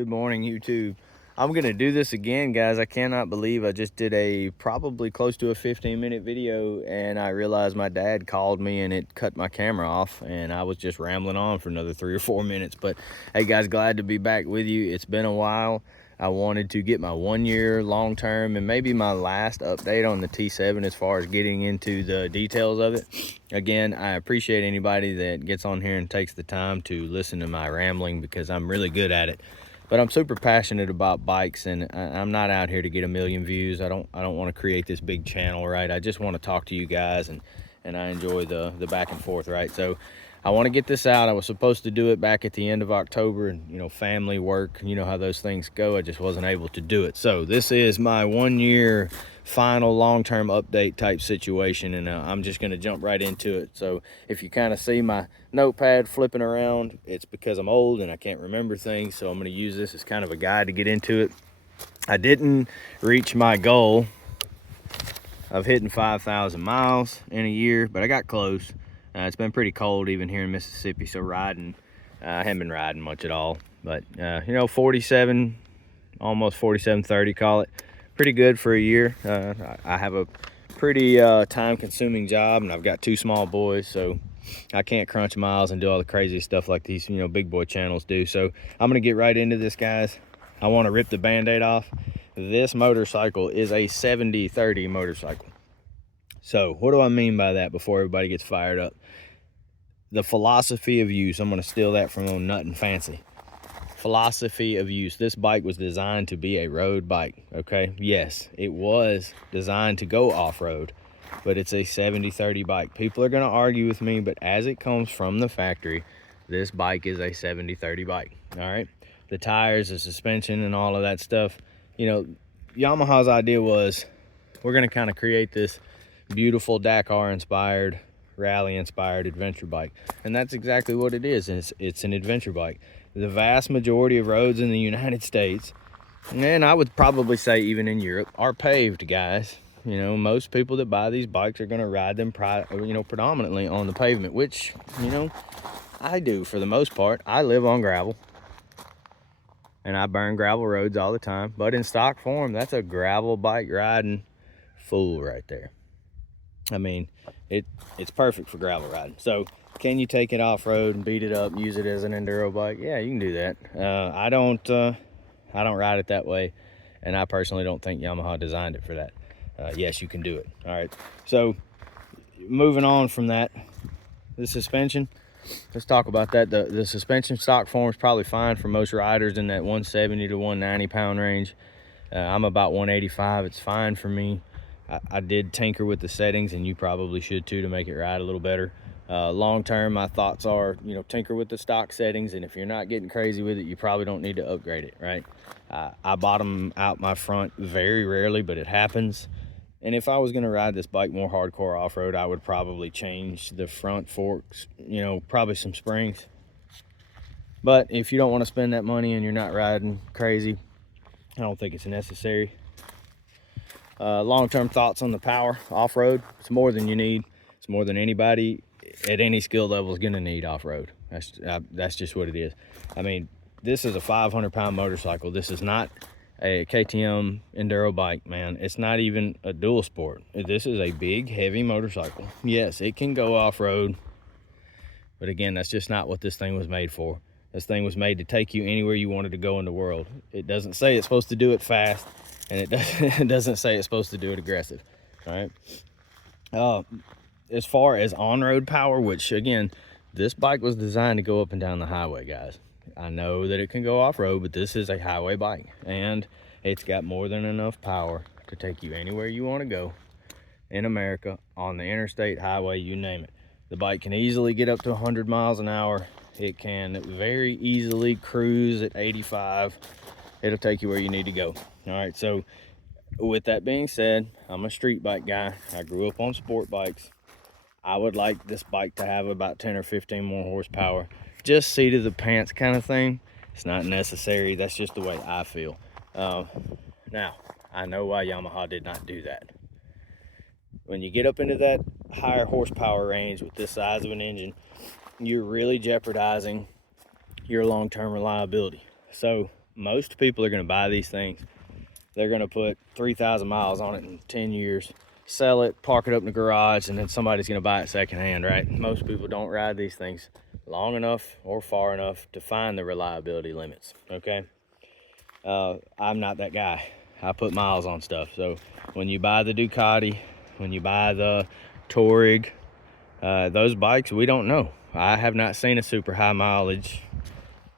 Good morning, YouTube. I'm gonna do this again, guys. I cannot believe I just did a probably close to a 15-minute video and I realized my dad called me and it cut my camera off and I was just rambling on for another 3 or 4 minutes. But hey guys, glad to be back with you. It's been a while. I wanted to get my 1 year long term and maybe my last update on the T7 as far as getting into the details of it. Again, I appreciate anybody that gets on here and takes the time to listen to my rambling because I'm really good at it. But I'm super passionate about bikes, and I'm not out here to get a million views. I don't want to create this big channel, right? I just want to talk to you guys, and I enjoy the back and forth, right? So I want to get this out. I was supposed to do it back at the end of October, and you know, family, work, you know how those things go. I just wasn't able to do it. So this is my 1 year final long-term update type situation, and I'm just going to jump right into it. So if you kind of see my notepad flipping around, it's because I'm old and I can't remember things, so I'm going to use this as kind of a guide to get into it. I didn't reach my goal of hitting 5,000 miles in a year, but I got close. It's been pretty cold even here in Mississippi, so riding, I haven't been riding much at all, but you know, 47, almost 4730, call it, pretty good for a year. I have a pretty time-consuming job, and I've got 2 small boys, so I can't crunch miles and do all the crazy stuff like these, you know, big boy channels do. So I'm gonna get right into this, guys. I want to rip the band-aid off. This motorcycle is a 70/30 motorcycle. So what do I mean by that before everybody gets fired up? The philosophy of use, I'm gonna steal that from on Nut and Fancy. Philosophy of use. This bike was designed to be a road bike, okay? Yes, it was designed to go off-road, but it's a 70/30 bike. People are going to argue with me, but as it comes from the factory, this bike is a 70/30 bike. All right, the tires, the suspension, and all of that stuff, you know, Yamaha's idea was we're going to kind of create this beautiful Dakar inspired, rally inspired adventure bike, and that's exactly what it is. It's an adventure bike. The vast majority of roads in the United States, and I would probably say even in Europe, are paved, guys. You know, most people that buy these bikes are going to ride them predominantly on the pavement, which, you know, I do for the most part. I live on gravel and I burn gravel roads all the time, but in stock form, that's a gravel bike riding fool right there. I mean, it's perfect for gravel riding. So can you take it off-road and beat it up, use it as an enduro bike? Yeah, you can do that. I don't ride it that way, and I personally don't think Yamaha designed it for that. Yes, you can do it. All right, so moving on from that, the suspension, let's talk about that. The suspension stock form is probably fine for most riders in that 170 to 190 pound range. I'm about 185. It's fine for me. I did tinker with the settings, and you probably should too, to make it ride a little better. Long term, my thoughts are, you know, tinker with the stock settings, and if you're not getting crazy with it, you probably don't need to upgrade it, right? I bottom out my front very rarely, but it happens. And if I was going to ride this bike more hardcore off-road, I would probably change the front forks, you know, probably some springs. But if you don't want to spend that money and you're not riding crazy, I don't think it's necessary. Long-term thoughts on the power off-road. It's more than you need. It's more than anybody at any skill level is going to need off-road. That's just what it is. I mean, this is a 500-pound motorcycle. This is not a KTM enduro bike, man. It's not even a dual sport. This is a big, heavy motorcycle. Yes, it can go off-road, but again, that's just not what this thing was made for. This thing was made to take you anywhere you wanted to go in the world. It doesn't say it's supposed to do it fast, and it doesn't say it's supposed to do it aggressive. All right. As far as on-road power, which again, this bike was designed to go up and down the highway, guys. I know that it can go off-road, but this is a highway bike, and it's got more than enough power to take you anywhere you want to go in America, on the interstate, highway, you name it. The bike can easily get up to 100 miles an hour. It can very easily cruise at 85. It'll take you where you need to go. All right, so with that being said, I'm a street bike guy. I grew up on sport bikes. I would like this bike to have about 10 or 15 more horsepower. Just seat of the pants kind of thing. It's not necessary. That's just the way I feel. Now, I know why Yamaha did not do that. When you get up into that higher horsepower range with this size of an engine, you're really jeopardizing your long-term reliability. So most people are going to buy these things. They're going to put 3,000 miles on it in 10 years, sell it, park it up in the garage, and then somebody's going to buy it secondhand, right? Most people don't ride these things long enough or far enough to find the reliability limits, okay? I'm not that guy. I put miles on stuff. So when you buy the Ducati, when you buy the Touareg, those bikes, we don't know. I have not seen a super high mileage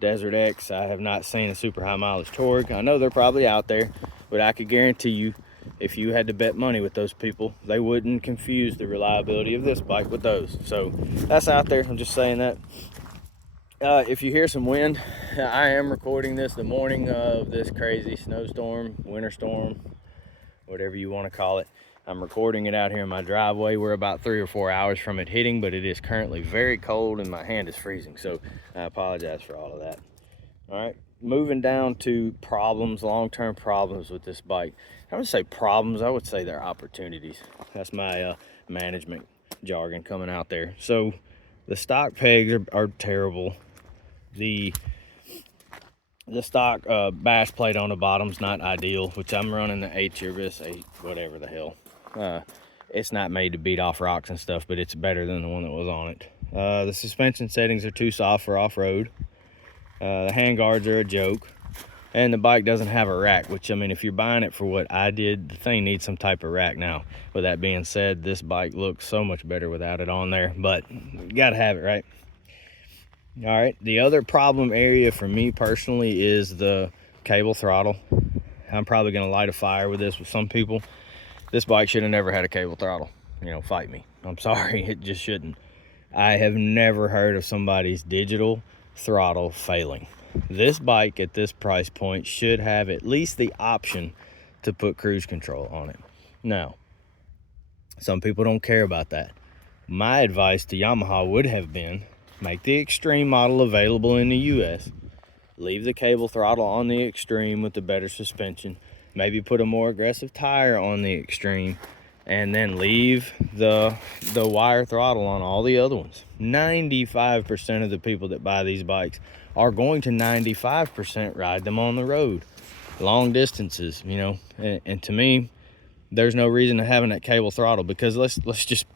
Desert X. I have not seen a super high mileage Touareg. I know they're probably out there, but I could guarantee you, if you had to bet money with those people, they wouldn't confuse the reliability of this bike with those. So that's out there. I'm just saying that. If you hear some wind, I am recording this the morning of this crazy snowstorm, winter storm, whatever you want to call it. I'm recording it out here in my driveway. We're about 3 or 4 hours from it hitting, but it is currently very cold and my hand is freezing. So I apologize for all of that. All right, moving down to problems, long-term problems with this bike. I would say problems, I would say they're opportunities. That's my management jargon coming out there. So the stock pegs are terrible. The stock bash plate on the bottom's not ideal, which I'm running the 8 Turbis, 8 whatever the hell. It's not made to beat off rocks and stuff, but it's better than the one that was on it. The suspension settings are too soft for off-road. The handguards are a joke, and the bike doesn't have a rack, which, I mean, if you're buying it for what I did, the thing needs some type of rack. Now, with that being said, this bike looks so much better without it on there, but you gotta have it, right? All right, the other problem area for me personally is the cable throttle. I'm probably gonna light a fire with this with some people. This bike should have never had a cable throttle. You know, fight me. I'm sorry, it just shouldn't. I have never heard of somebody's digital throttle failing. This bike at this price point should have at least the option to put cruise control on it. Now, some people don't care about that. My advice to Yamaha would have been, make the Extreme model available in the US. Leave the cable throttle on the Extreme with the better suspension. Maybe put a more aggressive tire on the Extreme, and then leave the wire throttle on all the other ones. 95% of the people that buy these bikes are going to 95% ride them on the road, long distances, you know. And to me, there's no reason to having that cable throttle, because let's just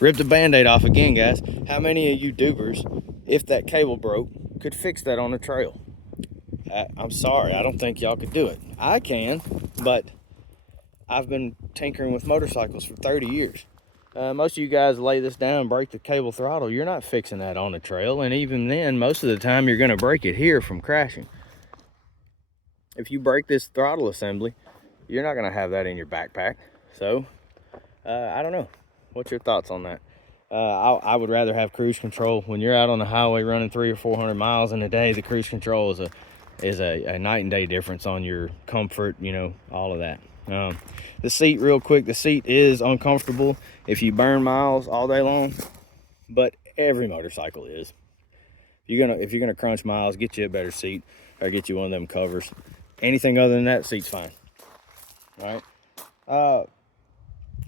rip the band-aid off again, guys. How many of you dupers, if that cable broke, could fix that on a trail? I'm sorry, I don't think y'all could do it. I can, but I've been tinkering with motorcycles for 30 years. Most of you guys lay this down and break the cable throttle. You're not fixing that on the trail, and even then, most of the time, you're gonna break it here from crashing. If you break this throttle assembly, you're not gonna have that in your backpack. So, I don't know. What's your thoughts on that? I would rather have cruise control. When you're out on the highway running 300 or 400 miles in a day, the cruise control is a night and day difference on your comfort, you know, all of that. The seat, real quick, the seat is uncomfortable if you burn miles all day long, but every motorcycle is. If you're gonna crunch miles, get you a better seat, or get you one of them covers. Anything other than that, seat's fine. All right.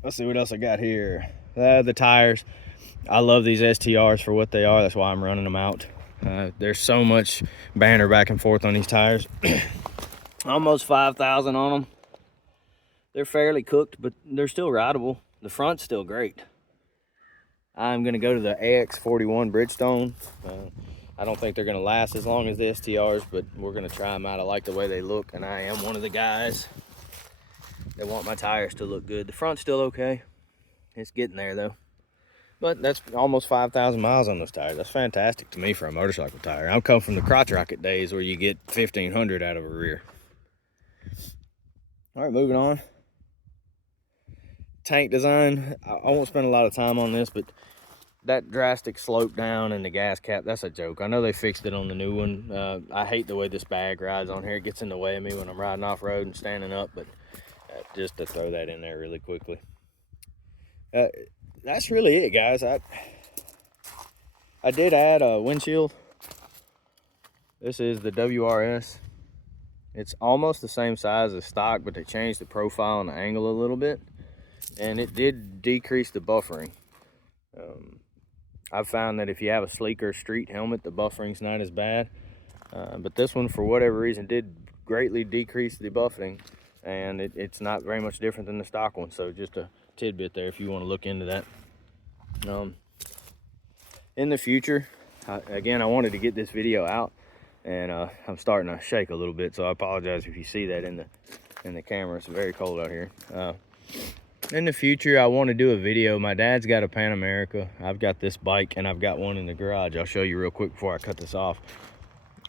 Let's see what else I got here. The tires. I love these STRs for what they are. That's why I'm running them out. There's so much banter back and forth on these tires. Almost 5,000 on them. They're fairly cooked, but they're still rideable. The front's still great. I'm gonna go to the AX41 Bridgestone. I don't think they're gonna last as long as the STRs, but we're gonna try them out. I like the way they look, and I am one of the guys that want my tires to look good. The front's still okay. It's getting there though. But that's almost 5,000 miles on those tires. That's fantastic to me for a motorcycle tire. I'm coming from the crotch rocket days where you get 1,500 out of a rear. All right, moving on. Tank design. I won't spend a lot of time on this, but that drastic slope down and the gas cap, that's a joke. I know they fixed it on the new one. I hate the way this bag rides on here. It gets in the way of me when I'm riding off road and standing up, but just to throw that in there really quickly. That's really it, guys. I did add a windshield. This is the WRS. It's almost the same size as stock, but they changed the profile and the angle a little bit, and it did decrease the buffering. I've found that if you have a sleeker street helmet, the buffering's not as bad. But this one, for whatever reason, did greatly decrease the buffeting, and it's not very much different than the stock one. So just a tidbit there if you want to look into that. In the future, again, I wanted to get this video out, and I'm starting to shake a little bit, so I apologize if you see that in the camera. It's very cold out here. In the future, I want to do a video. My dad's got a Pan America. I've got this bike, and I've got one in the garage. I'll show you real quick before I cut this off.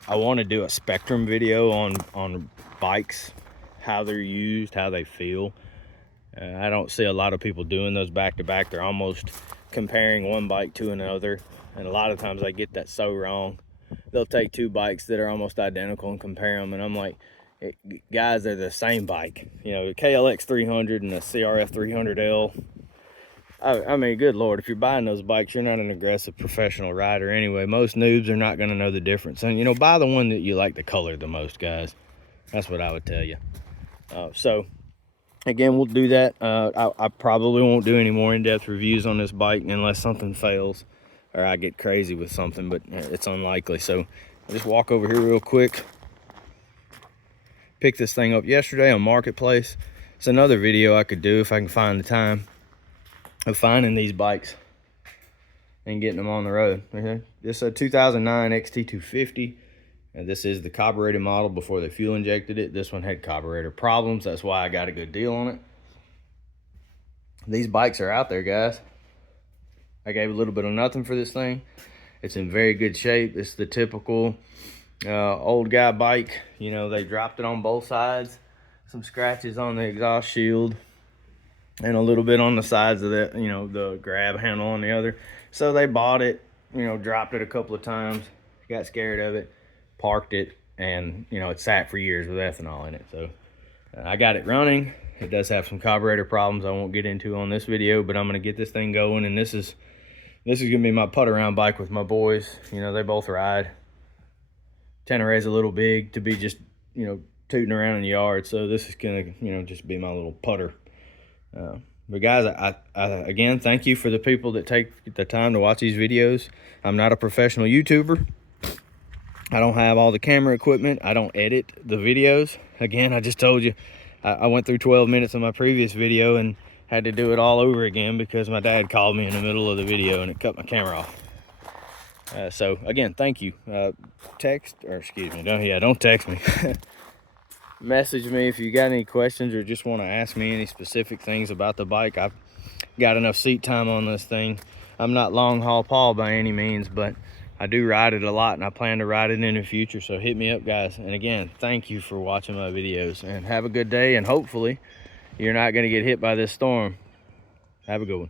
I want to do a spectrum video on bikes, how they're used, how they feel. I don't see a lot of people doing those back to back. They're almost comparing one bike to another, and a lot of times I get that so wrong. They'll take two bikes that are almost identical and compare them, and I'm like, guys, they're the same bike. You know, the KLX 300 and the CRF 300L. I mean, good Lord, if you're buying those bikes, you're not an aggressive professional rider anyway. Most noobs are not going to know the difference. And, you know, buy the one that you like the color the most, guys. That's what I would tell you. So, again, we'll do that. I probably won't do any more in-depth reviews on this bike unless something fails or I get crazy with something, but it's unlikely. So, I'll just walk over here real quick. Picked this thing up yesterday on Marketplace. It's another video I could do if I can find the time of finding these bikes and getting them on the road. Okay. This is a 2009 XT250, and this is the carbureted model before they fuel injected it. This one had carburetor problems. That's why I got a good deal on it. These bikes are out there, guys. I gave a little bit of nothing for this thing. It's in very good shape. It's the typical old guy bike. You know, they dropped it on both sides, some scratches on the exhaust shield, and a little bit on the sides of the, you know, the grab handle on the other. So they bought it, you know, dropped it a couple of times, got scared of it, parked it, and, you know, it sat for years with ethanol in it. So I got it running. It does have some carburetor problems I won't get into on this video, but I'm going to get this thing going, and this is going to be my putt around bike with my boys. You know, they both ride. Tenere's a little big to be just, you know, tooting around in the yard, so this is going to, you know, just be my little putter. But guys, I again, thank you for the people that take the time to watch these videos. I'm not a professional YouTuber. I don't have all the camera equipment. I don't edit the videos. Again, I just told you, I went through 12 minutes of my previous video and had to do it all over again because my dad called me in the middle of the video and it cut my camera off. So again, thank you. Don't text me. Message me if you got any questions or just want to ask me any specific things about the bike. I've got enough seat time on this thing. I'm not long haul Paul by any means, but I do ride it a lot and I plan to ride it in the future. So hit me up, guys. And again, thank you for watching my videos, and have a good day, and hopefully you're not going to get hit by this storm. Have a good one.